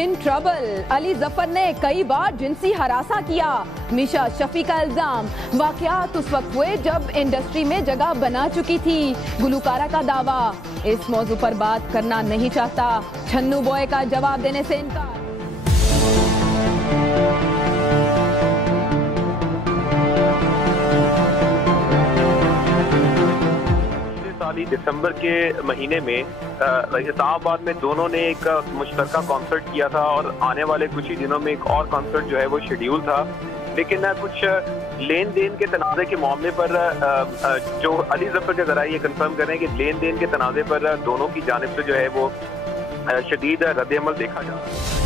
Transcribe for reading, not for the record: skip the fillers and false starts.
In trouble. Ali Zafar ने कई बार जिनसी हरासा किया, मीशा शफी का इल्जाम। वाकयात उस वक्त हुए जब इंडस्ट्री में जगह बना चुकी थी। गुलकारा का दावा, इस मौजू पर बात करना नहीं चाहता। छन्नू बॉय का जवाब देने से इनकार। दिसंबर के महीने में इस्लामाबाद में दोनों ने एक मुश्तरका कॉन्सर्ट किया था और आने वाले कुछ ही दिनों में एक और कॉन्सर्ट जो है वो शेड्यूल था, लेकिन कुछ लेन देन के तनाज़े के मामले पर जो अली जफर के ज़रा ये कंफर्म करें कि लेन देन के तनाज़े पर दोनों की जानिब से जो है वो शदीद रद्द-ए-अमल देखा जा रहा है।